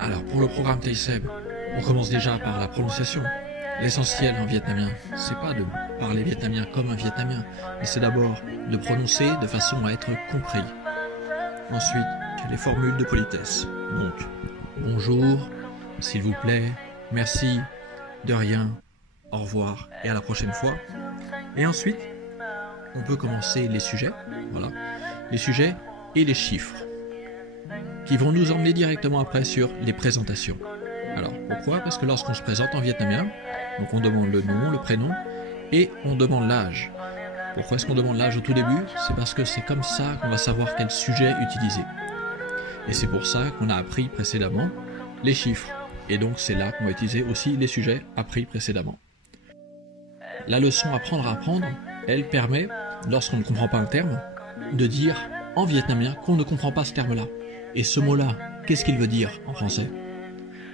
Alors pour le programme Taiseb, on commence déjà par la prononciation. L'essentiel en vietnamien, c'est pas de parler vietnamien comme un vietnamien, mais c'est d'abord de prononcer de façon à être compris. Ensuite, les formules de politesse. Donc, bonjour, s'il vous plaît, merci, de rien, au revoir et à la prochaine fois. Et ensuite, on peut commencer les sujets, voilà, les sujets et les chiffres, qui vont nous emmener directement après sur les présentations. Alors, pourquoi? Parce que lorsqu'on se présente en vietnamien, donc on demande le nom, le prénom, et on demande l'âge. Pourquoi est-ce qu'on demande l'âge au tout début? C'est parce que c'est comme ça qu'on va savoir quel sujet utiliser. Et c'est pour ça qu'on a appris précédemment les chiffres. Et donc c'est là qu'on va utiliser aussi les sujets appris précédemment. La leçon apprendre à apprendre, elle permet, lorsqu'on ne comprend pas un terme, de dire en vietnamien qu'on ne comprend pas ce terme-là. Et ce mot-là, qu'est-ce qu'il veut dire en français?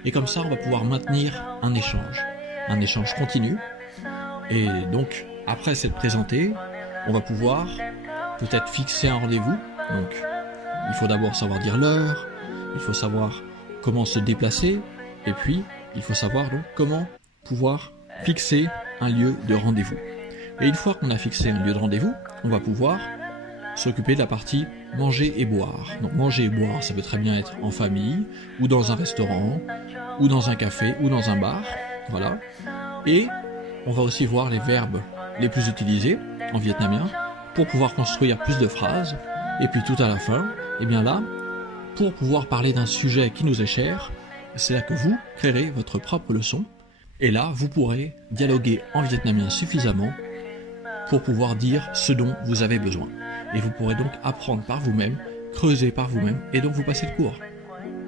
Et comme ça, on va pouvoir maintenir un échange continu. Et donc, après s'être présenté, on va pouvoir peut-être fixer un rendez-vous. Donc, il faut d'abord savoir dire l'heure, il faut savoir comment se déplacer, et puis, il faut savoir donc comment pouvoir fixer un lieu de rendez-vous. Et une fois qu'on a fixé un lieu de rendez-vous, on va pouvoir s'occuper de la partie manger et boire. Donc manger et boire, ça peut très bien être en famille, ou dans un restaurant, ou dans un café, ou dans un bar, voilà. Et on va aussi voir les verbes les plus utilisés en vietnamien pour pouvoir construire plus de phrases. Et puis tout à la fin, et bien là, pour pouvoir parler d'un sujet qui nous est cher, c'est là que vous créerez votre propre leçon. Et là, vous pourrez dialoguer en vietnamien suffisamment pour pouvoir dire ce dont vous avez besoin. Et vous pourrez donc apprendre par vous-même, creuser par vous-même, et donc vous passer le cours.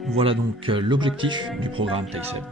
Voilà donc l'objectif du programme Taiseb.